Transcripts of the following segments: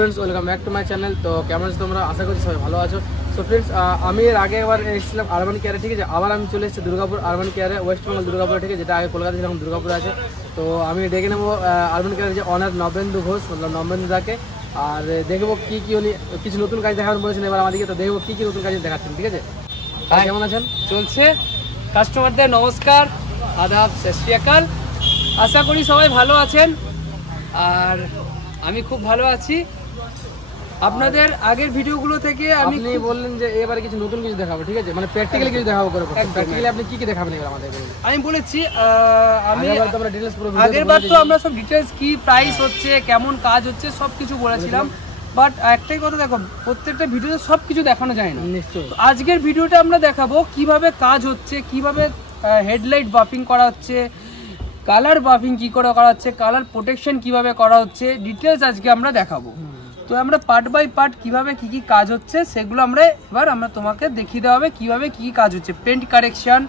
Friends, welcome back to my channel. তো কেমন আছো তোমরা? আশা করি সবাই ভালো আছো। সো ফ্রেন্ডস, আমি এর আগে একবার এসেছিলাম আরবান কেয়ারে, ঠিক আছে। আবার আমি চলে এসেছি দুর্গাপুর আরবান কেয়ারে, ওয়েস্ট বেঙ্গল দুর্গাপুর, ঠিক আছে, যেটা আগে কলকাতা ছিল, এখন দুর্গাপুরে আছে। তো আমি ডেকে নেবো আরবান কেয়ারের যে অনার নবেন্দু ঘোষ, মতলব নবেন্দু দাকে। আর দেখবো কি কি উনি কিছু নতুন কাজ দেখাবেন বলেছেন এবার আমাদেরকে। তো দেখবো কি কি নতুন কাজ দেখাচ্ছেন, ঠিক আছে। হ্যাঁ, কেমন আছেন? চলছে। কাস্টমারদের নমস্কার, আদাব, সত শ্রী আকাল। আশা করি সবাই ভালো আছেন, আর আমি খুব ভালো আছি। আপনাদের আগের ভিডিওগুলো থেকে আপনি বললেন যে এবারে কিছু নতুন কিছু দেখাবো, ঠিক আছে, মানে প্র্যাকটিক্যালি কিছু দেখাবো করে। প্র্যাকটিক্যালি আপনি কি কি দেখাবেন এবার আমাদের? আমি বলেছি আগের আগেরবার তো আমরা সব ডিটেলস কি প্রাইস হচ্ছে, কেমন কাজ হচ্ছে, সব কিছু বলেছিলাম। বাট একটাই কথা, দেখো, প্রত্যেকটা ভিডিওতে সব কিছু দেখানো যায় না। নিশ্চয়ই আজকের ভিডিওটা আমরা দেখাবো কিভাবে কাজ হচ্ছে, কিভাবে হেডলাইট বাফিং করা হচ্ছে, কালার বাফিং কি করে করা হচ্ছে, কালার প্রোটেকশন কিভাবে করা হচ্ছে, ডিটেলস আজকে আমরা দেখাবো। তো আমরা পার্ট বাই পার্ট কিভাবে কি কি কাজ হচ্ছে সেগুলো আমরা তোমাকে দেখিয়ে দেওয়া হবে কিভাবে কি কি কাজ হচ্ছে। পেন্ট কারেকশন,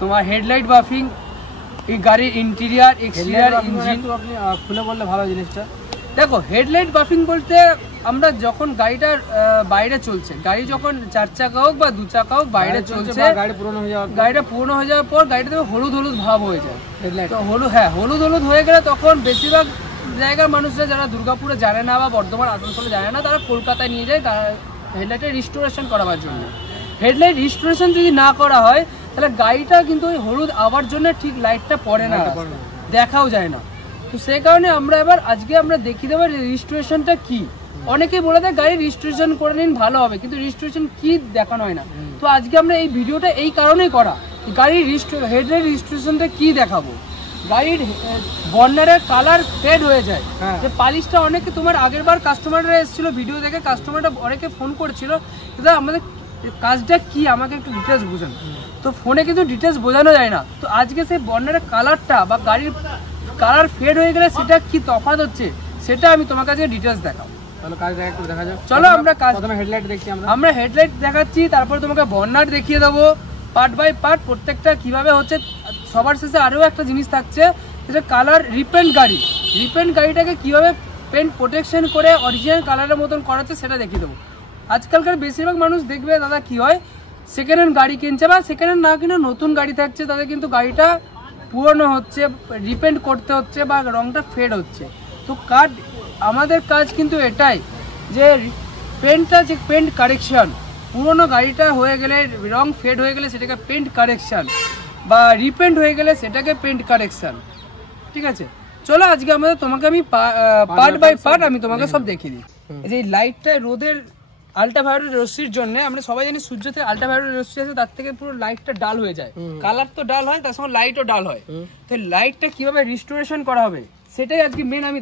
তোমার হেডলাইট বাফিং, এই গাড়ির ইন্টেরিয়ার এক্সটেরিয়ার ইঞ্জিন। আপনি খুলে বললে ভালো জিনিসটা। দেখো, হেডলাইট বাফিং বলতে আমরা যখন গাড়িটার বাইরে চলছে, গাড়ি যখন 4 চাকা হোক বা 2 চাকা হোক বাইরে চলছে, গাড়িটা পুরনো হয়ে যাওয়ার পর গাড়িটা হলুদ হলুদ ভাব হয়ে যায়। তো হলুদ হলুদ হয়ে গেলে তখন বেশিরভাগ জায়গার মানুষরা যারা দুর্গাপুরে জানে না বা বর্ধমান আসানসোলে জানে না, তারা কলকাতায় নিয়ে যায় হেডলাইটের রিস্টোরেশন করাবার জন্য। হেডলাইট রিস্টোরেশন যদি না করা হয় তাহলে গাড়িটা কিন্তু ওই হলুদ আবার জন্য ঠিক লাইটটা পড়ে না, দেখাও যায় না। তো সেই কারণে আজকে আমরা দেখিয়ে দেবো রেজিস্ট্রেশনটা কি। অনেকেই বলে দেয় গাড়ি রেজিস্ট্রেশন করে নিন ভালো হবে, কিন্তু রেজিস্ট্রেশন কি দেখানো হয় না। তো আজকে আমরা এই ভিডিওটা এই কারণেই করা, গাড়ির হেডলাইট রেজিস্ট্রেশনটা কি দেখাবো। গাড়ির বর্নারের কালার ফেড হয়ে যায়, যে পালিশটা অনেকে, তোমার আগের বার কাস্টমাররা এসেছিল ভিডিও দেখে, কাস্টমাররা অনেকে ফোন করেছিল, দাদা আমাদের কাজটা কি, আমাকে একটু ডিটেলস বোঝান। তো ফোনে কিন্তু ডিটেলস বোঝানো যায় না। তো আজকে সেই বর্নারের কালারটা বা গাড়ির কালার ফেড হয়ে গেলে সেটা কি তফাৎ হচ্ছে সেটা আমি তোমার কাছে ডিটেলস দেখাবো। তাহলে কাজ দেখা একটু দেখা যাক। চলো আমরা হেডলাইট দেখছি, আমরা হেডলাইট দেখাচ্ছি, তারপর তোমাকে বর্নার দেখিয়ে দেবো পার্ট বাই পার্ট প্রত্যেকটা কিভাবে হচ্ছে। সবার শেষে আরও একটা জিনিস থাকছে, যেটা কালার রিপেন্ট গাড়িটাকে কিভাবে পেন্ট প্রোটেকশন করে অরিজিনাল কালারের মতন করাচ্ছে সেটা দেখিয়ে দেবো। আজকালকার বেশিরভাগ মানুষ দেখবে দাদা কি হয়, সেকেন্ড হ্যান্ড গাড়ি কিনছে বা সেকেন্ড হ্যান্ড না কিনে নতুন গাড়ি থাকছে, তাদের কিন্তু গাড়িটা পুরনো হচ্ছে, রিপেন্ট করতে হচ্ছে বা রংটা ফেড হচ্ছে। তো আমাদের কাজ কিন্তু এটাই যে পেন্ট কারেকশন, পুরনো গাড়িটা হয়ে গেলে রং ফেড হয়ে গেলে সেটাকে পেন্ট কারেকশন, বা রিপেন্ট হয়ে গেলে সেটাকে পেন্ট কারেকশন, ঠিক আছে। চলো আজকে তোমাকে আমি পার্ট বাই পার্ট আমি তোমাকে সব দেখিয়ে দিই। এই যে লাইটটা রোদের আল্ট্রাভায়োলেট রশ্মির জন্য, আমরা সবাই জানি সূর্য থেকে আল্ট্রাভায়োলেট রশ্মি আছে, তার থেকে পুরো লাইটটা ডাল হয়ে যায়, কালার তো ডাল হয়, তার সঙ্গে লাইটও ডাল হয়। তো লাইটটা কিভাবে রিস্টোরেশন করা হবে সেটাই আজকে মেন আমি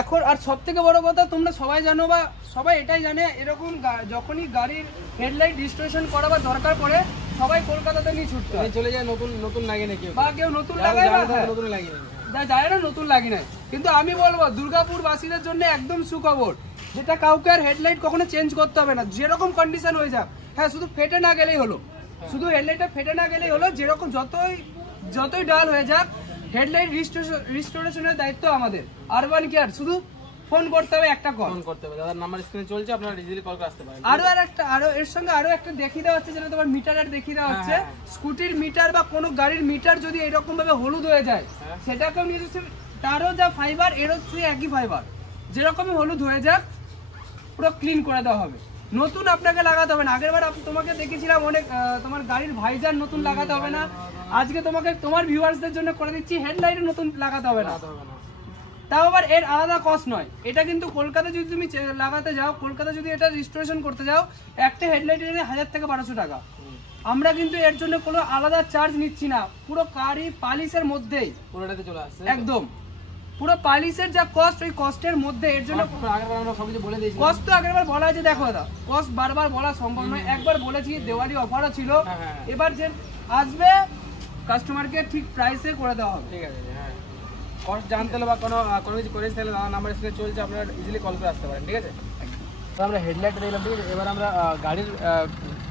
এখন আর সব থেকে বড় কথা, তোমরা সবাই জানো বা সবাই এটাই জানে, এরকম যখনই গাড়ির হেডলাইট রেজিস্ট্রেশন করাবার দরকার পড়ে সবাই কলকাতাতে নিয়ে ছুটতে হয়, চলে যায় নতুন নতুন লাগে নাকি, বা কেউ নতুন লাগায় বা নতুন লাগে নাকি, যা যায় না নতুন লাগি নাই। কিন্তু আমি বলবো দুর্গাপুর বাসীদের জন্য একদম সুখবর, যেটা কাউকে আর হেডলাইট কখনো চেঞ্জ করতে হবে না, যেরকম কন্ডিশন হয়ে যাক। হ্যাঁ, শুধু ফেটে না গেলেই হলো, শুধু হেডলাইটটা ফেটে না গেলেই হলো, যেরকম যতই ডাল হয়ে যাক, হেডলাইট রিস্টোরেশনের দায়িত্ব আমাদের আরবান কেয়ার। শুধু ফোন করতে হবে, একটা কল করতে হবে, দাদার নাম্বার স্ক্রিনে চলছে, আপনারা ইজিলি কল করে আসতে পারেন। আরো এর সঙ্গে আরো একটা দেখিয়ে দেওয়া হচ্ছে, যেটা তোমার মিটার দেখিয়ে দেওয়া হচ্ছে, স্কুটির মিটার বা কোনো গাড়ির মিটার যদি এরকম ভাবে হলুদ হয়ে যায়, সেটাকেও নিয়ে যাচ্ছে, তারও যা ফাইবার এরও একই ফাইবার, যেরকমই হলুদ হয়ে যাক পুরো ক্লিন করে দেওয়া হবে। নতুন আপনাকে লাগাতে হবে না। আগেরবার তোমাকে দেখেছিলাম অনেক, তোমার গাড়ির ভাইজার নতুন লাগাতে হবে না, আজকে তোমাকে তোমার ভিউয়ার্সদের জন্য করে দিচ্ছি হেডলাইট নতুন লাগাতে হবে না, তাও আবার এর আলাদা কস্ট নয়। এটা কিন্তু কলকাতা যদি তুমি লাগাতে যাও, কলকাতা যদি এটা রেজিস্ট্রেশন করতে যাও, একটা হেডলাইটের 1000 থেকে 1200 টাকা। আমরা কিন্তু এর জন্য কোনো আলাদা চার্জ নিচ্ছি না, পুরো গাড়ি পালিশের মধ্যেই পুরোটাতে চলে আসছে একদম, পুরো পালিশের যা কস্ট ওই কস্টের মধ্যে। এর জন্য আগেরবার আমরা সবকিছু বলে দিয়েছি, কস্ট তো আগেরবার বলা আছে, দেখো দাদা কস্ট বারবার বলা সম্ভব নয়, একবার বলেছি, দেওয়ালি অফারও ছিল, এবার যে আসবে কাস্টমারকে ঠিক প্রাইসে করে দেওয়া হবে। ঠিক আছে, হ্যাঁ, কস্ট জানতে হলে বা কোনো কিছু করেছি তাহলে দাদা নাম্বার স্ক্রিনে চলছে, আপনারা ইজিলি কল করে আসতে পারেন। ঠিক আছে, আমরা হেডলাইট দেখলাম, ঠিক আছে, এবার আমরা গাড়ির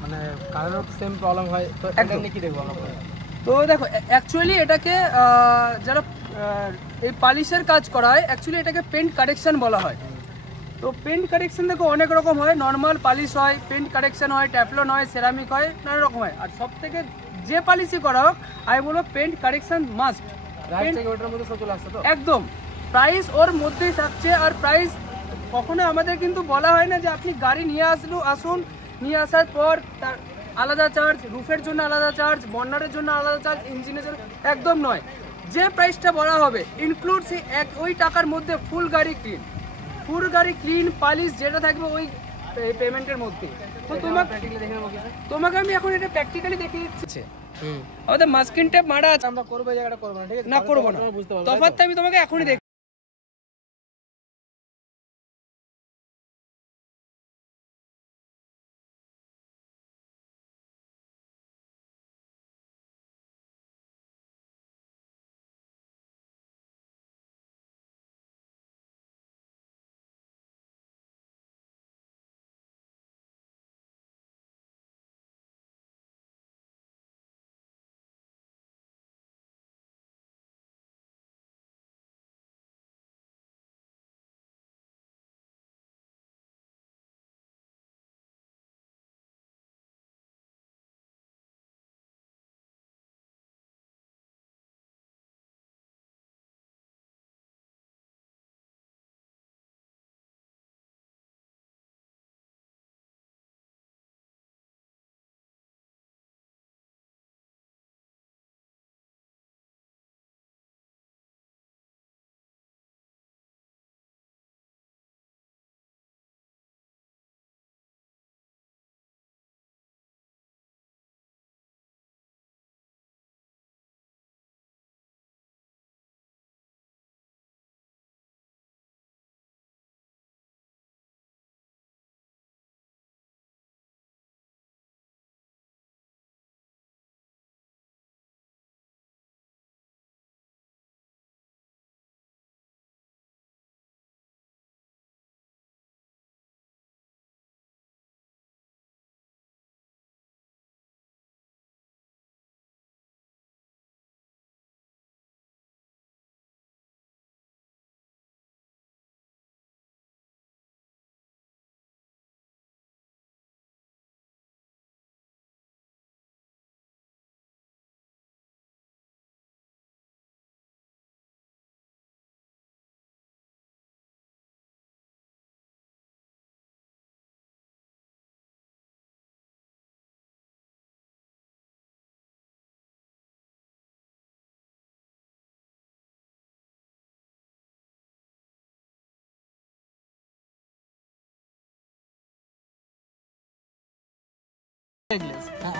মানে কালারও সেম প্রবলেম হয়, তো এটা নিয়ে কি দেখবো আমরা? তো দেখো অ্যাকচুয়ালি এটাকে যারা এই পালিশের কাজ করা হয়, অ্যাকচুয়ালি এটাকে পেন্ট কারেকশন বলা হয়। তো পেন্ট কারেকশন দেখো অনেক রকম হয়, নর্মাল পালিশ হয়, পেন্ট কারেকশন হয়, ট্যাফলন হয়, সেরামিক হয়, নানা রকম হয়। আর সব থেকে যে পালিশই করা হোক, আমি বলবো পেন্ট কারেকশন মাস্ট, ওটার মধ্যে সব চলে আসছে তো একদম। প্রাইস ওর মধ্যেই থাকছে, আর প্রাইস কখনো আমাদের কিন্তু বলা হয় না যে আপনি গাড়ি নিয়ে আসুন, নিয়ে আসার পর তার আলাদা চার্জ, রুফের জন্য আলাদা চার্জ, বর্নারের জন্য আলাদা চার্জ, ইঞ্জিনের জন্য, একদম নয়। যে প্রাইসটা বলা হবে ইনক্লুড সেই ওই টাকার মধ্যে ফুল গাড়ি ক্লিন পালিশ যেটা থাকবে ওই পেমেন্টের মধ্যে। তো তোমাকে আমি এখন এটা প্র্যাকটিক্যালি দেখিয়ে দিচ্ছি। আমাদের মাস্কিং টেপ মারা আছে, আমরা করবো, এই জায়গাটা করবো না, ঠিক আছে, না করবো না, বুঝতে পারবো, তফাৎটা আমি তোমাকে এখনই দেখ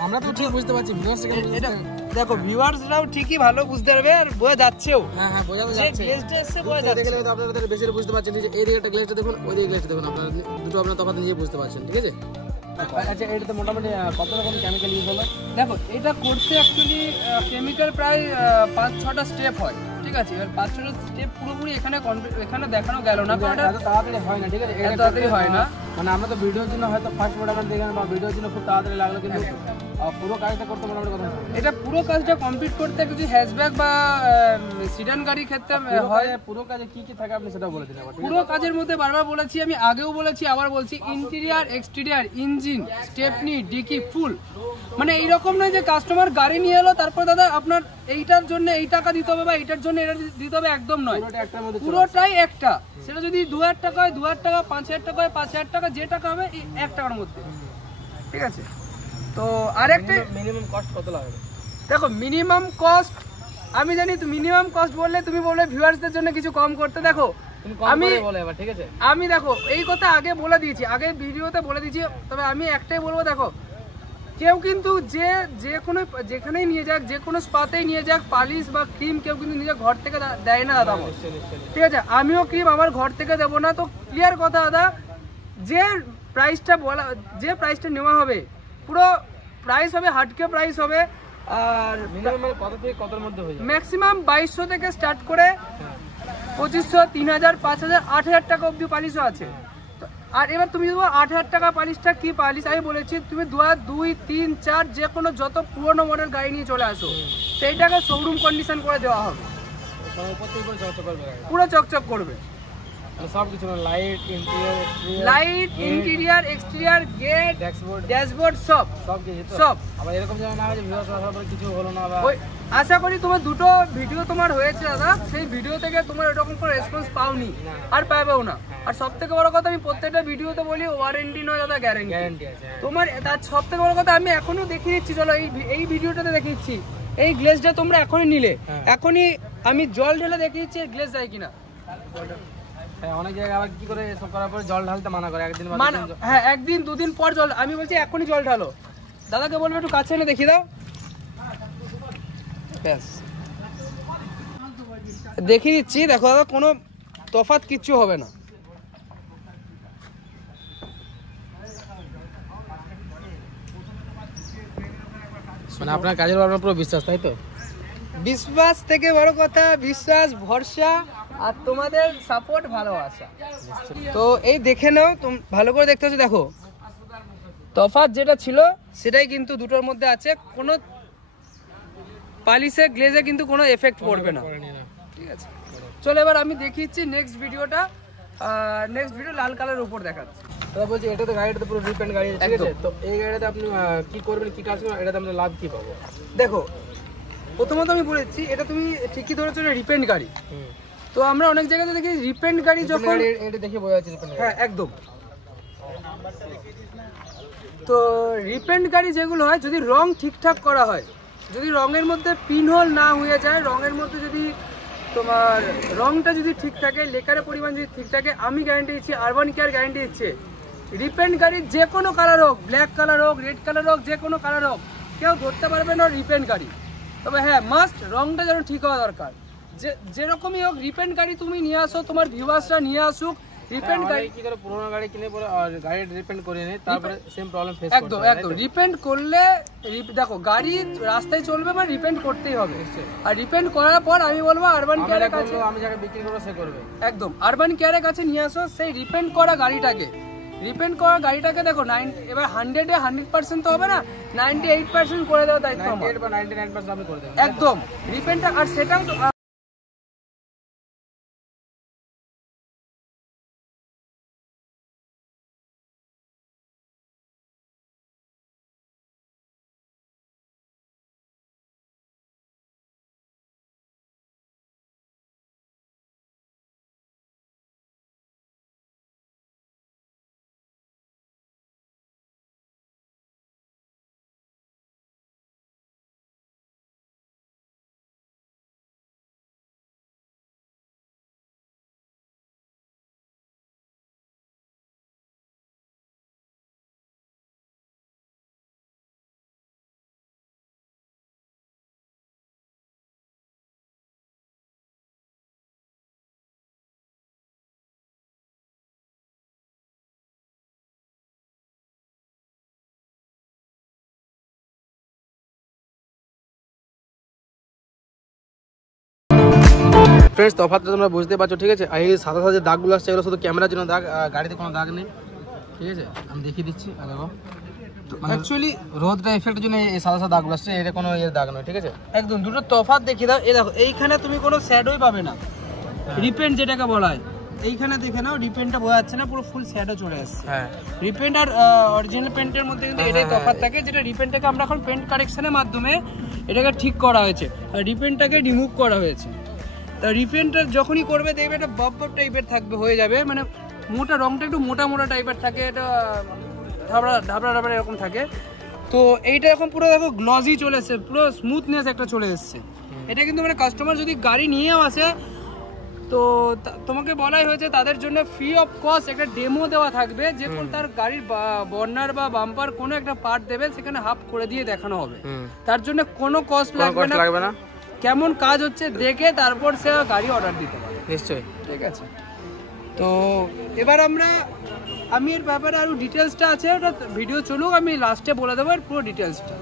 আমরা তো ঠিক বুঝতে পারছি, এটা দেখো ভিউয়ার্সরাও ঠিকই ভালো বুঝতে পারবে আর বোঝা যাচ্ছেও। হ্যাঁ বোঝা তো যাচ্ছে, গ্লেজটা এসে বোঝা যাচ্ছে। দেখলে তো আপনারা বেশি বুঝতে পারছেন যে এই দিকে একটা গ্লেজটা দেখুন, ওই দিকে গ্লেজটা দেখুন, আপনারা দুটো আপনারা তফাৎ নিজে বুঝতে পারছেন, ঠিক আছে। আচ্ছা এটাতে মোটামুটি কত রকম কেমিক্যাল ইউজ হলো? দেখো এটা করতে অ্যাকচুয়ালি কেমিক্যাল প্রায় 5-6টা স্টেপ হয়, ঠিক আছে। এবার 5-6টা স্টেপ পুরোপুরি এখানে দেখানো গেল না, কারণ এত তাড়াতাড়ি হয় না, ঠিক আছে। এত তাড়াতাড়ি হয় না, মানে আমরা তো ভিডিওর জন্য হয়তো ফার্স্ট প্রোডাক্ট দেখেন বা ভিডিওর জন্য খুব তাড়াতাড়ি লাগলো, কিন্তু পুরো কাজটা করতে মোটামুটি কত সময়? এটা পুরো কাজটা কমপ্লিট করতে যদি হ্যাচব্যাক বা সিডান গাড়ির ক্ষেত্রে হয়। পুরো কাজে কি কি থাকে আপনি সেটা বলে দিন। পুরো কাজের মধ্যে বারবার বলেছি, আমি আগেও বলেছি আবার বলছি, interior exterior engine stepney dickey full. মানে এইরকম নয় যে কাস্টমার গাড়ি নিয়ে এলো তারপর দাদা আপনার এইটার জন্য এই টাকা দিতে হবে বা এইটার জন্য এটা দিতে হবে, একদম নয়। পুরোটাই একটা, সেটা যদি 2000 টাকা হয় 2000 টাকা, 5000 টাকা হয় 5000 টাকা, যে টাকা হবে এই 1 টাকার মধ্যে, ঠিক আছে। তো আরেকটা মিনিমাম কস্ট কত লাগবে? দেখো মিনিমাম কস্ট আমি জানি, তো মিনিমাম কস্ট বললে তুমি বলবে ভিউয়ার্সদের জন্য কিছু কম করতে। দেখো আমি দেখো এই কথা আগে বলে দিয়েছি, আগে ভিডিওতে বলে দিয়েছি, তবে আমি একটাই বলবো, দেখো কেউ কিন্তু যে কোনো যেখানেই নিয়ে যাক, যে কোনো স্পাতেই নিয়ে যাক, পালিশ বা ক্রিম কেউ কিন্তু নিজের ঘর থেকে দেয় না দাদা, ঠিক আছে। আমিও ক্রিম আমার ঘর থেকে দেবো না। তো ক্লিয়ার কথা দাদা, যে প্রাইসটা নেওয়া হবে পুরো প্রাইস হবে হাটকে প্রাইস হবে। আর কত থেকে কতর মধ্যে হয়ে যাবে? ম্যাক্সিমাম 2200 থেকে স্টার্ট করে 2500, 3000, 5000, 8000 টাকা অবধি পালিশও আছে। আর এবার তুমি যদি 8000 টাকা পালিশটা কি পালিশ, আমি বলেছি তুমি 2, 3, 4 যে কোনো যত পুরোনো মডেল গাড়ি নিয়ে চলে আসো, সেইটাকে শোরুম কন্ডিশন করে দেওয়া হবে, পুরো চকচক করবে সব কিছু, light interior exterior gate dashboard সব আবার এরকম যেন না হয় যে ভিউয়ার্স আসার পরে কিছু হলো না। ওই আশা করি তোমার দুটো ভিডিও তোমার হয়েছে দাদা, সেই ভিডিও থেকে তোমার এরকম কোনো রেসপন্স পাওনি আর পাবেও না। আর সব থেকে বড় কথা, আমি প্রত্যেকটা ভিডিওতে বলি ওয়ারেন্টি নয় দাদা, গ্যারেন্টি আছে তোমার। তার সব থেকে বড় কথা আমি এখনো দেখিয়ে দিচ্ছি, চলো এই ভিডিওটাতে দেখিয়ে দিচ্ছি, এই গ্লেজটা তোমরা এখনই নিলে, এখনই আমি জল ঢেলে দেখিয়ে দিচ্ছি গ্লেজ যায় কিনা। অনেক জায়গায় আবার কি করে এসব করার পরে জল ঢালতে মানা করে, একদিন হ্যাঁ 1 দিন 2 দিন পর জল। আমি বলছি এখনই জল ঢালো, দাদাকে বলবো একটু কাছে এনে দেখিয়ে দাও, ব্যাস দেখিয়ে দিচ্ছি। দেখো দাদা কোনো তফাৎ কিচ্ছু হবে না। মানে আপনার কাজের উপর পুরো বিশ্বাস, তাই তো? বিশ্বাস থেকে বড় কথা, বিশ্বাস, ভরসা আর তোমাদের সাপোর্ট, ভালোবাসা। তো এই দেখে নাও, তুমি ভালো করে দেখতে হচ্ছে, দেখো তফাৎ যেটা ছিল সেটাই কিন্তু দুটোর মধ্যে আছে, কোনো পালিশে গ্লেজে কিন্তু কোনো এফেক্ট পড়বে না, ঠিক আছে। চলো এবার আমি দেখিয়েছি নেক্সট ভিডিওটা, নেক্সট ভিডিও লাল কালারের উপর দেখাচ্ছি। দাদা বলছি এটা তো গাড়িটা পুরো রিপেন্ট গাড়ি, ঠিক আছে। তো এই গাড়িতে আপনি কি করবেন, কি কাজ করবেন, এটাতে আমরা লাভ কি পাবো? দেখো প্রথমত আমি বলেছি, এটা তুমি ঠিকই ধরেছো, রিপেন্ট গাড়ি। তো আমরা অনেক জায়গাতে দেখি রিপেন্ট গাড়ি যখন এটা দেখে বোঝা যাচ্ছে, হ্যাঁ একদম। তো রিপেন্ট গাড়ি যেগুলো হয়, যদি রং ঠিকঠাক করা হয়, যদি রঙের মধ্যে পিনহোল না হয়ে যায়, রঙের মধ্যে যদি তোমার রংটা যদি ঠিক থাকে, লেকারের পরিমাণ যদি ঠিক থাকে, আমি গ্যারান্টি দিচ্ছি, আরবান কেয়ার গ্যারান্টি দিচ্ছে, রিপেন্ট গাড়ির যে কোনো কালার হোক, ব্ল্যাক কালার হোক, রেড কালার হোক, যে কোনো কালার হোক, কেউ ধরতে পারবে না রিপেন্ট গাড়ি। তবে হ্যাঁ মাস্ট রংটা যেন ঠিক হওয়া দরকার। যেরকমই হোক রিপেন্ট গাড়ি তুমি নিয়ে আসো, তোমার ভিউয়ার্সরা নিয়ে আসুক রিপেন্ট গাড়ি। কি করে পুরোনো গাড়ি কিনে পরে আর গাড়ি রিপেন্ট করে নেয়, তারপরে সেম প্রবলেম ফেস করতে একদম রিপেন্ট করলে দেখো গাড়ি রাস্তায় চলবে, মানে রিপেন্ট করতেই হবে। আর রিপেন্ট করার পর আমি বলবো আরবান কেয়ারের কাছে, আমি যাকে বিক্রি করব সে করবে, একদম আরবান কেয়ারের কাছে নিয়ে আসো সেই রিপেন্ট করা গাড়িটাকে। দেখো এবার 100-এ 100% তো হবে না, 98% করে দেওয়ার দায়িত্ব আমার, 98 বা 99% আমি করে দেব একদম রিপেন্টটা। আর সেটাও ফ্রেন্ডস তফাৎটা তোমরা বুঝতে পারছো, ঠিক আছে। আর এই সাদা সাদা যে দাগগুলো আসছে এগুলো শুধু ক্যামেরার জন্য দাগ, গাড়িতে কোনো দাগ নেই, ঠিক আছে। আমি দেখিয়ে দিচ্ছি, দেখো অ্যাকচুয়ালি রোদটা এফেক্টের জন্য এই সাদা সাদা দাগগুলো আসছে, এটা কোনো এর দাগ নয়, ঠিক আছে। একদম দুটো তফাৎ দেখিয়ে দাও। এই দেখো এইখানে তুমি কোনো শ্যাডোই পাবে না, রিপেন্ট যেটাকে বলা হয়। এইখানে দেখে নাও রিপেন্টটা বোঝা যাচ্ছে না, পুরো ফুল শ্যাডো চলে আসছে। হ্যাঁ, রিপেন্ট আর অরিজিনাল পেন্টের মধ্যে কিন্তু এটাই তফাৎ থাকে, যেটা রিপেন্টটাকে আমরা এখন পেন্ট কারেকশনের মাধ্যমে এটাকে ঠিক করা হয়েছে, আর রিপেন্টটাকে রিমুভ করা হয়েছে। তা রিপেন্টটা যখনই করবে দেখবে এটা বব বব টাইপের থাকবে, হয়ে যাবে, মানে মোটা রংটা একটু মোটা মোটা টাইপের থাকে, এটা ঢাবড়া ঢাবড়া ঢাবড়া এরকম থাকে। তো এইটা এখন পুরো দেখো গ্লসি চলে এসছে, পুরো স্মুথনেস একটা চলে এসছে। এটা কিন্তু মানে কাস্টমার যদি গাড়ি নিয়েও আসে তো তোমাকে বলাই হয়েছে তাদের জন্য ফ্রি অফ কস্ট একটা ডেমো দেওয়া থাকবে, যে কোন তার গাড়ির বর্নার বা বাম্পার কোনো একটা পার্ট দেবে, সেখানে হাফ করে দিয়ে দেখানো হবে। তার জন্য কোনো কস্ট লাগবে না, কেমন কাজ হচ্ছে দেখে তারপর সে গাড়ি অর্ডার দিতে পারে নিশ্চয়ই, ঠিক আছে। তো এবার আমি এর ব্যাপারে আরো ডিটেলসটা আছে, ওটা ভিডিও চলুক, আমি লাস্টে বলে দেবো এর পুরো ডিটেলসটা।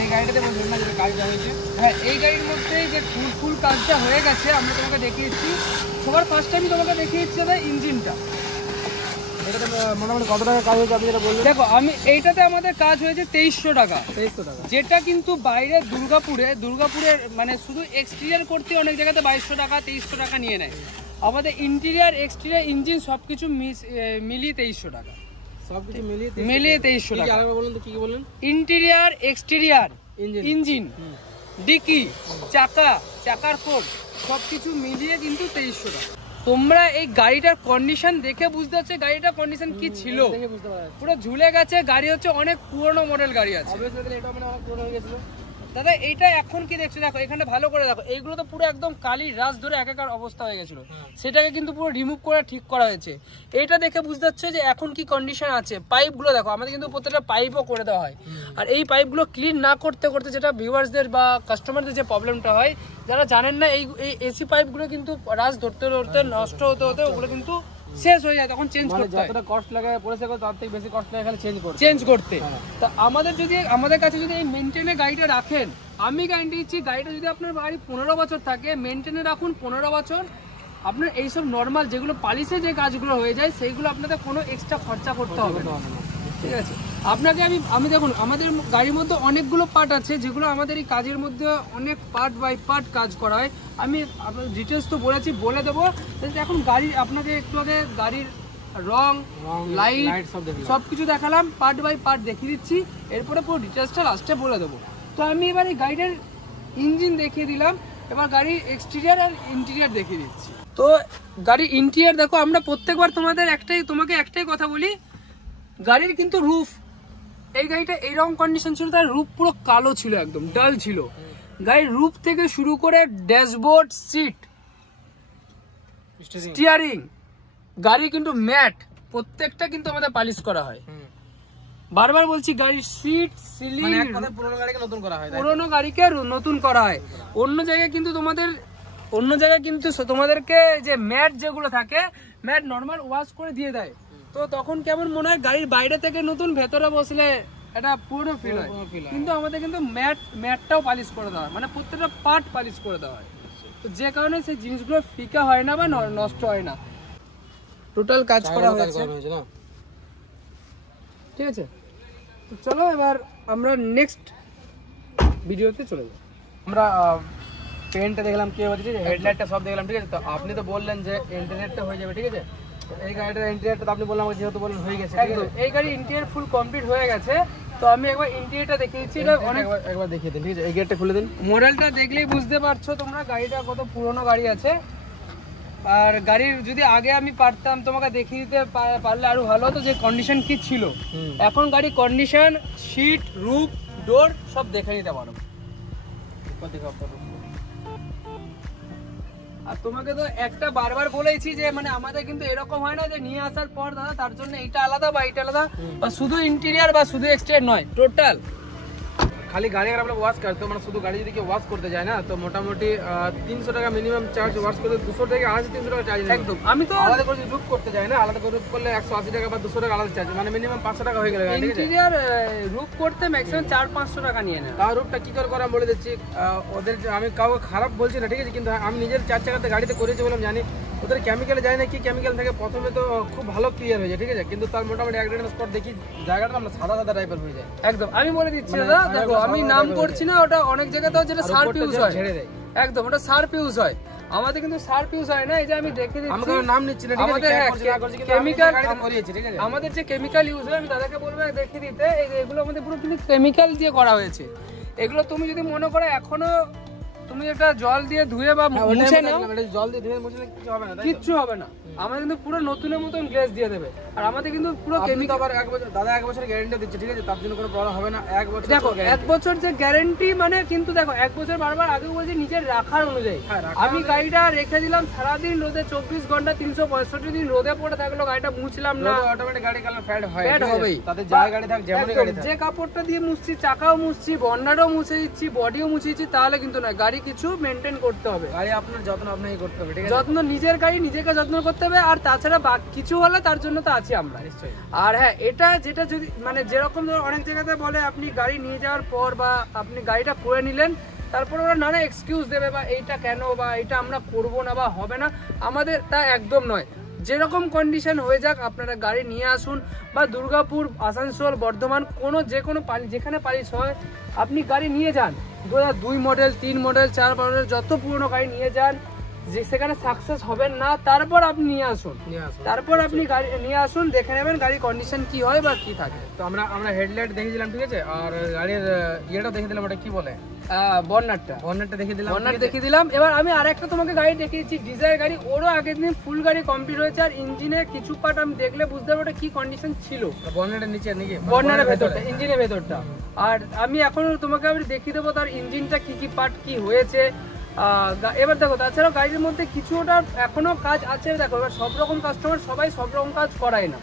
এই গাড়িটাতে বলছিলাম না যেটা কাজটা হয়েছে, হ্যাঁ এই গাড়ির মধ্যে যে ফুল কাজটা হয়ে গেছে আমরা তোমাকে দেখিয়েছি। সবার ফার্স্ট টাইম তোমাকে দেখিয়েছি ইঞ্জিনটা, এটাতে মোটামুটি কত টাকা কাজ হয়েছে আপনি যেটা বললেন? দেখো আমি এইটাতে আমাদের কাজ হয়েছে 2300 টাকা, 2300 টাকা, যেটা কিন্তু বাইরে দুর্গাপুরের মানে শুধু এক্সটেরিয়ার করতে অনেক জায়গাতে 2200 টাকা 2300 টাকা নিয়ে নেয়। আমাদের ইন্টেরিয়ার এক্সটেরিয়ার ইঞ্জিন সবকিছু মিলিয়ে 2300 টাকা, সবকিছু মিলিয়ে 2300 টাকা। আরেকবার বলুন তো কি কি বললেন? ইন্টেরিয়ার এক্সটেরিয়ার ইঞ্জিন ডিকি চাকার কোড সবকিছু মিলিয়ে কিন্তু 2300 টাকা। তোমরা এই গাড়িটার কন্ডিশন দেখে বুঝতে পারছো গাড়িটার কন্ডিশন কি ছিল, পুরো ঝুলে গেছে। গাড়ি হচ্ছে অনেক পুরনো মডেল গাড়ি আছে, এটা মানে অনেক পুরনো হয়ে গেছিল দাদা। এইটা এখন কি দেখছো দেখো, এখানে ভালো করে দেখো, এইগুলো তো পুরো একদম কালি রাস ধরে একাকার অবস্থা হয়ে গেছিল, সেটাকে কিন্তু পুরো রিমুভ করে ঠিক করা হয়েছে। এইটা দেখে বুঝতে পারছো যে এখন কি কন্ডিশন আছে। পাইপগুলো দেখো, আমাদের কিন্তু প্রত্যেকটা পাইপও করে দেওয়া হয়, আর এই পাইপগুলো ক্লিন না করতে করতে যেটা ভিউয়ার্সদের বা কাস্টমারদের যে প্রবলেমটা হয়, যারা জানেন না এই এসি পাইপগুলো কিন্তু রাস ধরতে ধরতে নষ্ট হতে হতে ওগুলো কিন্তু শেষ হয়ে যায়, তখন চেঞ্জ করতে হয়। যতটা কস্ট লাগে পয়সা করে তার থেকে বেশি কস্ট লাগে খালি চেঞ্জ করতে। তা আমাদের কাছে যদি এই মেইনটেনে গাড়িটা রাখেন, আমি গ্যারান্টি দিচ্ছি গাড়িটা যদি আপনার বাড়ি 15 বছর থাকে, মেইনটেনে রাখুন 15 বছর, আপনার এইসব নর্মাল যেগুলো পালিশে যে কাজগুলো হয়ে যায় সেইগুলো আপনাদের কোনো এক্সট্রা খরচা করতে হবে না, ঠিক আছে। আপনাকে আমি দেখুন আমাদের গাড়ির মধ্যে অনেকগুলো পার্ট আছে, যেগুলো আমাদের এই কাজের মধ্যে অনেক পার্ট বাই পার্ট কাজ করা হয়। আমি আপনাদের ডিটেলস তো বলে দেবো। এখন গাড়ির আপনাকে একটু আগে গাড়ির রং লাইট সব কিছু দেখালাম, পার্ট বাই পার্ট দেখিয়ে দিচ্ছি, এরপরে পুরো ডিটেলসটা লাস্টে বলে দেবো। তো আমি এবার এই গাড়িটার ইঞ্জিন দেখিয়ে দিলাম, এবার গাড়ির এক্সটেরিয়ার আর ইন্টেরিয়ার দেখিয়ে দিচ্ছি। তো গাড়ির ইন্টেরিয়ার দেখো, আমরা প্রত্যেকবার তোমাকে একটাই কথা বলি, গাড়ির কিন্তু রুফ, এই গাড়িটা এইরকম কন্ডিশন ছিল, তার রুফ পুরো কালো ছিল, একদম ডাল ছিল। গাড়ির রুফ থেকে শুরু করে ড্যাশবোর্ড, সিট, স্টিয়ারিং, গাড়ি কিন্তু ম্যাট প্রত্যেকটা কিন্তু আমাদের পালিশ করা হয়। বারবার বলছি, গাড়ির সিট, সিলিং, পুরোনো গাড়িকে নতুন করা হয়, পুরোনো গাড়িকে নতুন করা হয়। অন্য জায়গায় কিন্তু তোমাদেরকে যে ম্যাট যেগুলো থাকে, ম্যাট নর্মাল ওয়াশ করে দিয়ে দেয়, তো তখন কেমন মনে হয় গাড়ির বাইরে থেকে নতুন, ভেতরে বসলে এটা পুরনো ফিল হয়। কিন্তু আমাদের কিন্তু ম্যাটটাও পালিশ করে দেওয়া হয়, মানে প্রত্যেকটা পার্ট পালিশ করে দেওয়া হয়, তো যে কারণে সেই জিনিসগুলো ফিকা হয় না বা নষ্ট হয় না। টোটাল কাজ করা হয়েছে, ঠিক আছে। তো চলো এবার আমরা নেক্সট ভিডিওতে চলে যাই। আমরা পেনটা দেখলাম, কি হচ্ছে হেডলাইটটা সব দেখলাম, ঠিক আছে। তো আপনি তো বললেন যে ইন্টারনেটটা হয়ে যাবে, ঠিক আছে। এই গাড়িটার ইন্টেরিয়রটা আপনি বললাম যেহেতু বললেন হয়ে গেছে, একদম এই গাড়ি ইন্টেরিয়র ফুল কমপ্লিট হয়ে গেছে। তো আমি একবার ইন্টেরিয়রটা দেখিয়ে দিচ্ছি, এটা একবার দেখিয়ে দিন, ঠিক আছে। এই গেটটা খুলে দিন। মডেলটা দেখলেই বুঝতে পারছো তোমরা গাড়িটা কত পুরনো গাড়ি আছে। আর গাড়ির যদি আগে আমি পারতাম তোমাকে দেখিয়ে দিতে পারলে আরো ভালো হতো, যে কন্ডিশন কি ছিল। এখন গাড়ির কন্ডিশন, সিট, রুফ, ডোর সব দেখে নিতে পারো। আর তোমাকে তো একটা বারবার বলেছি যে মানে আমাদের কিন্তু এরকম হয় না যে নিয়ে আসার পর দাদা তার জন্য এইটা আলাদা বা এইটা আলাদা, বা শুধু ইন্টেরিয়ার বা শুধু এক্সটেরিয়র নয়, টোটাল খালি গাড়ি अगर आप लोग वॉश करते हो মানে শুধু গাড়ি যদি কেউ ওয়াশ করতে যায় না তো মোটামুটি 300 টাকা মিনিমাম চার্জ, ওয়াশ করতে 200 থেকে 300 টাকা চার্জ। একদম। আমি তো আলাদা করে রুপ করতে যায় না, আলাদা করে রুপ করলে 180 টাকা বা 200 টাকা আলাদা চার্জ, মানে মিনিমাম 500 টাকা হয়ে গেল। ইন্টেরিয়র রূপ করতে ম্যাক্সিমাম 400-500 টাকা নিয়ে নেয়। তার রুপটা কি করে করা আমি বলে দিচ্ছি। ওদের আমি কাউকে খারাপ বলছি না, ঠিক আছে, কিন্তু আমি নিজের 4 চাকাতে গাড়িতে করেছি বলে আমি জানি ওদের কেমিক্যালে যায় না, কি কেমিক্যাল থাকে প্রথমে তো খুব ভালো ক্লিয়ার হয়ে যায়, ঠিক আছে, কিন্তু তার মোটামুটি 1-1.5 স্পট দেখি জায়গাটা আমরা সাদা সাদা টাইপের হয়ে যায়। একদম আমি বলে দিচ্ছি দাদা, দেখো আমি নাম করছি না, ওটা অনেক জায়গাতে যেটা সার্ফ ইউজ হয়, ছেড়ে দেয় একদম ওটা সার্ফ ইউজ হয়। আমাদের কিন্তু সার্ফ ইউজ হয় না, এই যে আমি দেখে দিচ্ছি, আমি কোনো নাম নিচ্ছি না, ঠিক আছে, আমাদের কেমিক্যাল করিয়েছি, ঠিক আছে, আমাদের যে কেমিক্যাল ইউজ হয় আমি দাদাকে বলবো দেখিয়ে দিতে। এগুলো আমাদের পুরো কিন্তু কেমিক্যাল দিয়ে করা হয়েছে। এগুলো তুমি যদি মনে করো এখনো তুমি একটা জল দিয়ে ধুয়ে বা মুছে নাও, জল দিয়ে ধুয়ে মুছলে কিছু হবে না, কিচ্ছু হবে না। আমাদের কিন্তু পুরো নতুনের মতন গ্লেজ দিয়ে দেবে। আর আমাদের কিন্তু পুরো কেমিক্যাল, আবার 1 বছর দাদা 1 বছরের গ্যারান্টি দিচ্ছে, ঠিক আছে, তার জন্য কোনো প্রবলেম হবে না। 1 বছর দেখো 1 বছর যে গ্যারান্টি মানে, কিন্তু দেখো 1 বছর বারবার আগে বলছি নিজের রাখার অনুযায়ী। আমি গাড়িটা রেখে দিলাম সারাদিন রোদে, 24 ঘন্টা 365 দিন রোদে পড়ে থাকলো, গাড়িটা মুছলাম না, অটোমেটিক গাড়ি কালার ফেড হয়, ফেড হবেই। তাতে যা গাড়ি থাক যেমনই গাড়ি থাক, যে কাপড়টা দিয়ে মুছছি, চাকাও মুছছি, বন্ডারও মুছে দিচ্ছি, বডিও মুছে দিচ্ছি, তাহলে কিন্তু না, গাড়ি কিছু মেনটেন করতে হবে। গাড়ি আপনার যত্ন আপনাকে করতে হবে, ঠিক আছে, যত্ন নিজের গাড়ি নিজেকে যত্ন করতে হবে। আর তাছাড়া কিছু হলে তার জন্য তো আছি আমরা নিশ্চয়ই। আর হ্যাঁ, এটা যেটা যদি মানে যেরকম অনেক জায়গাতে বলে আপনি গাড়ি নিয়ে যাওয়ার পর বা আপনি গাড়িটা করে নিলেন, তারপরে ওরা নানা এক্সকিউজ দেবে বা এইটা কেন বা এটা আমরা করবো না বা হবে না, আমাদের তা একদম নয়। যেরকম কন্ডিশন হয়ে যাক আপনারা গাড়ি নিয়ে আসুন, বা দুর্গাপুর, আসানসোল, বর্ধমান যে কোনো যেখানে পালিশ হয় আপনি গাড়ি নিয়ে যান। 2002 মডেল, 3 মডেল, 4 মডেল যত পুরনো গাড়ি নিয়ে যান, যে সেখানে সাকসেস হবেন না, তারপর আপনি নিয়ে আসুন, তারপর আপনি গাড়ি নিয়ে আসুন, দেখে নেবেন গাড়ির কন্ডিশন কি হয় বা কি থাকে। তো আমরা হেডলাইট দেখিয়েছিলাম, ঠিক আছে, আর গাড়ির ইয়েটা দেখিয়ে দিলাম, ওটা কি বলে বর্নারটা দেখিয়ে দিলাম। এবার আমি আরেকটা তোমাকে গাড়ি দেখিয়েছি, ডিজায়ার গাড়ি, ওরও আগের দিন ফুল গাড়ি কমপ্লিট হয়েছে, আর ইঞ্জিনের কিছু পার্ট আমি দেখলে বুঝতে পারবো ওটা কি কন্ডিশন ছিল। বর্নারের নিচে নাকি, বর্নারের ভেতরটা, ইঞ্জিনের ভেতরটা। আর আমি এখনো তোমাকে আমি দেখিয়ে দেবো তার ইঞ্জিনটা কি পার্ট কি হয়েছে। এবার দেখো, তাছাড়াও গাড়ির মধ্যে কিছুটা এখনো কাজ আছে। দেখো, এবার সব রকম কাস্টমার সবাই সব রকম কাজ করায় না।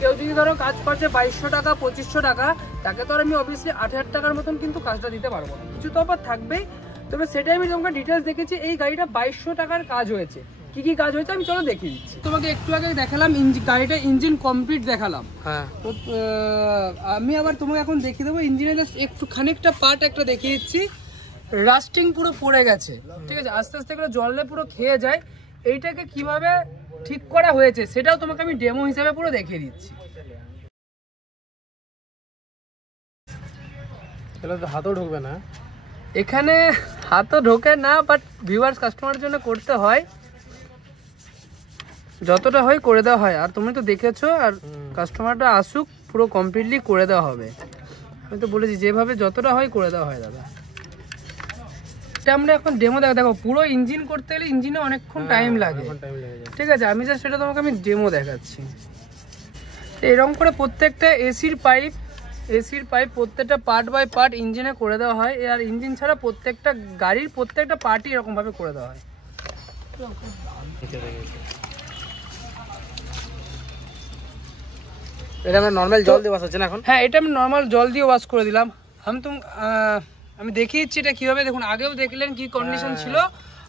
কেউ যদি ধরো কাজ করছে 2200 টাকা, 2500 টাকা, তাকে তো আর আমি অবভিয়াসলি 8000 টাকার মতন কিন্তু কাজটা দিতে পারবো না, কিছু তো আবার থাকবেই। তবে সেটাই আমি তোমাকে ডিটেলস দেখেছি। এই গাড়িটা 2200 টাকার কাজ হয়েছে। কি কি কাজ হয়েছে আমি চলো দেখিয়ে দিচ্ছি। তোমাকে একটু আগে দেখালাম গাড়িটা ইঞ্জিন কমপ্লিট দেখালাম, হ্যাঁ। তো আমি আবার তোমাকে এখন দেখিয়ে দেবো ইঞ্জিনের একটু খানিকটা পার্ট একটা দেখিয়ে দিচ্ছি। রাস্টিং পুরো পড়ে গেছে, ঠিক আছে, আস্তে আস্তে করে জলে পুরো খেয়ে যায়। এইটাকে কিভাবে ঠিক করা হয়েছে সেটাও তোমাকে আমি ডেমো হিসেবে পুরো দেখিয়ে দিচ্ছি। তো হাতও ঢুকবে না, এখানে হাতও ঢোকে না, বাট ভিউয়ার্স কাস্টমারের জন্য করতে হয়, যতটা হয় করে দেওয়া হয়। আর তুমি তো দেখেছো, আর কাস্টমারটা আসুক পুরো কমপ্লিটলি করে দেওয়া হবে। আমি তো বলেছি যেভাবে যতটা হয় করে দেওয়া হয় দাদা। আমরা এখন ডেমো দেখো, পুরো ইঞ্জিন করতে গেলে ইঞ্জিনে অনেকক্ষণ টাইম লাগে, ঠিক আছে, আমি জাস্ট সেটা তোমাকে আমি ডেমো দেখাচ্ছি। এরকম করে প্রত্যেকটা এসির পাইপ প্রত্যেকটা পার্ট বাই পার্ট ইঞ্জিনে করে দেওয়া হয়। আর ইঞ্জিন ছাড়া প্রত্যেকটা গাড়ির প্রত্যেকটা পার্টই এরকম ভাবে করে দেওয়া হয়। এটা আমরা নরমাল জল দিয়ে ওয়াশ হচ্ছে না এখন? হ্যাঁ, এটা আমি নরমাল জল দিয়ে ওয়াশ করে দিলাম। আমি দেখিয়ে দিচ্ছি এটা কিভাবে। দেখুন, আগেও দেখলেন কি কন্ডিশন ছিল,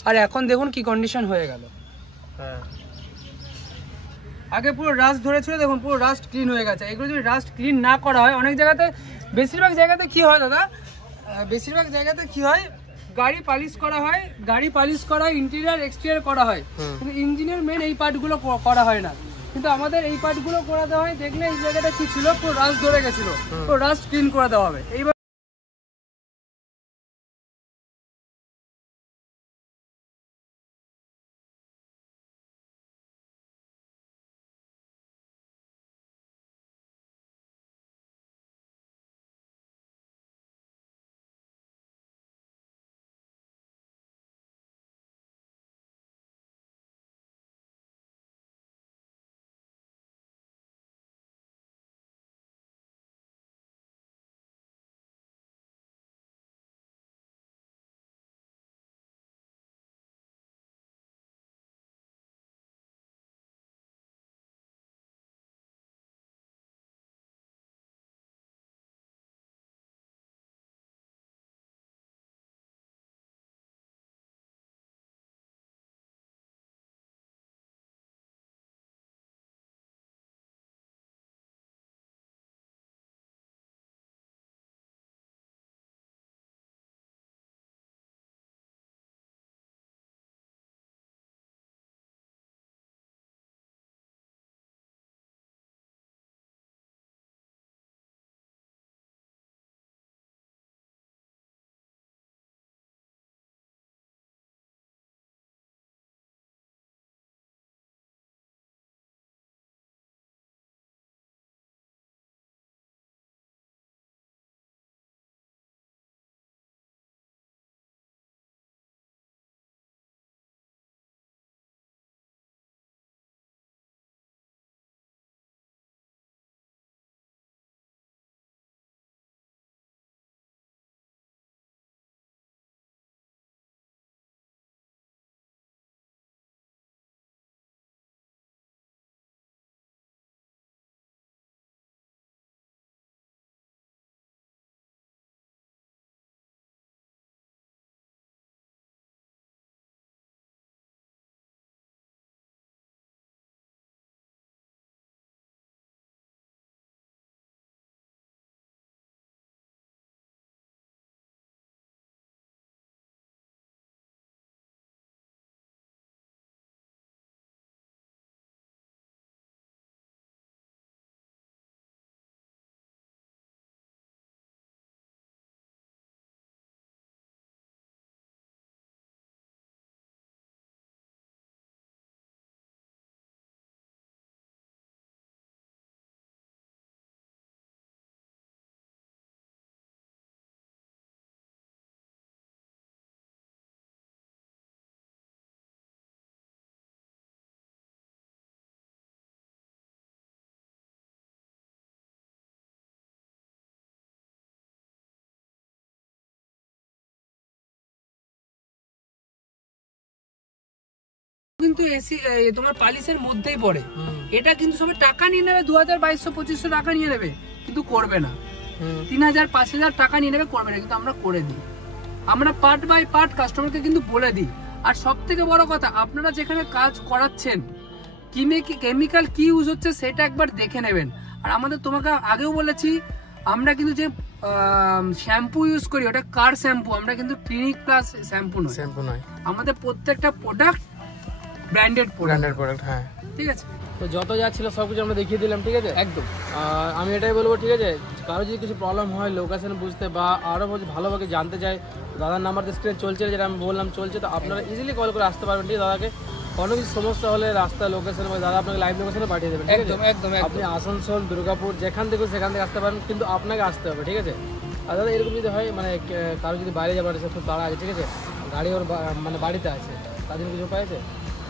আর এখন দেখুন কি কন্ডিশন হয়ে গেল। হ্যাঁ, আগে পুরো রাস্ট ধরেছিল, দেখুন পুরো রাস্ট ক্লিন হয়ে গেছে। এগুলো যদি রাস্ট ক্লিন না করা হয়, অনেক জায়গাতে বেশিরভাগ জায়গাতে কি হয় দাদা, গাড়ি পালিশ করা হয়, ইন্টেরিয়র এক্সটেরিয়র করা হয়, কিন্তু ইঞ্জিনের মেন এই পার্টগুলো করা হয় না। কিন্তু আমাদের এই পার্টগুলো করে দেওয়া হয়। দেখলে এই জায়গাটা কি ছিল, পুরো রাস্ট ধরে গেছিল, পুরো রাস্ট ক্লিন করে দেওয়া হবে। এইবার কিন্তু এসি তোমার পালিশের মধ্যেই পড়ে। এটা কিন্তু সবাই টাকা নিয়ে নেবে, 2200-2500 টাকা নিয়ে নেবে, কিন্তু করবে না। 3000-5000 টাকা নিয়ে নেবে, করবে না, কিন্তু আমরা করে দিই। আমরা পার্ট বাই পার্ট কাস্টমারকে কিন্তু বলে দিই। আর সব থেকে বড় কথা, আপনারা যেখানে কাজ করাচ্ছেন কেমিক্যাল কি ইউজ হচ্ছে সেটা একবার দেখে নেবেন। আর আমাদের, তোমাকে আগেও বলেছি, আমরা কিন্তু যে শ্যাম্পু ইউজ করি ওটা কার শ্যাম্পু, আমরা কিন্তু ক্লিনিক প্লাস শ্যাম্পু নয়। আমাদের প্রত্যেকটা প্রোডাক্ট ব্র্যান্ডেড প্রোডাক্ট। হ্যাঁ, ঠিক আছে। তো যত যা ছিল সব কিছু আমরা দেখিয়ে দিলাম, ঠিক আছে একদম। আর আমি এটাই বলবো, ঠিক আছে, কারো যদি কিছু প্রবলেম হয় লোকেশন বুঝতে বা আরও ভালোভাবে জানতে চাই, দাদার নাম্বার স্ক্রিনে চলছে, যেটা আমি বললাম চলছে, তো আপনারা ইজিলি কল করে আসতে পারবেন। ঠিক আছে, দাদাকে কোনো কিছু সমস্যা হলে রাস্তা লোকেশন বা দাদা আপনাকে লাইভ লোকেশনে পাঠিয়ে দেবেন। একদম একদম। আপনি আসানসোল, দুর্গাপুর যেখান থেকে সেখান থেকে আসতে পারেন, কিন্তু আপনাকে আসতে হবে। ঠিক আছে। আর দাদা এরকম যদি হয়, মানে কারো যদি বাইরে যাবার আছে, খুব তাড়া আছে, ঠিক আছে, গাড়ি ওর মানে বাড়িতে আছে, তার জন্য কিছু উপায় আছে?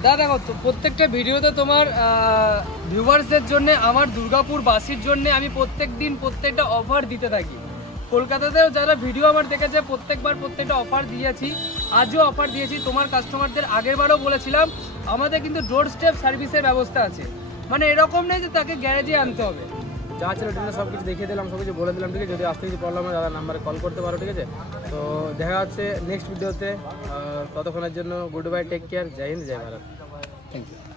দাদা দেখো, প্রত্যেকটা ভিডিওতে তোমার ভিউয়ার্সদের জন্য, আমার দুর্গাপুর বাসীর জন্য আমি প্রত্যেক দিন প্রত্যেকটা অফার দিতে থাকি। কলকাতাতেও যারা ভিডিও আমার দেখেছে প্রত্যেকবার প্রত্যেকটা অফার দিয়েছি, আজও অফার দিয়েছি। তোমার কাস্টমারদের আগেরবারও বলেছিলাম আমাদের কিন্তু ডোর স্টেপ সার্ভিসের ব্যবস্থা আছে, মানে এরকম নেই যে তাকে গ্যারেজে আনতে হবে। যা ছিল ট্রেনে সব কিছু দেখিয়ে দিলাম, সব কিছু বলে দিলাম। ঠিক আছে, যদি আসতে কিছু প্রবলেম হয় দাদা নাম্বারে কল করতে পারো। ঠিক আছে, তো দেখা হচ্ছে নেক্সট ভিডিওতে। ততক্ষণের জন্য গুড বাই, টেক কেয়ার, জয় হিন্দ, জয় ভারত। Thank you.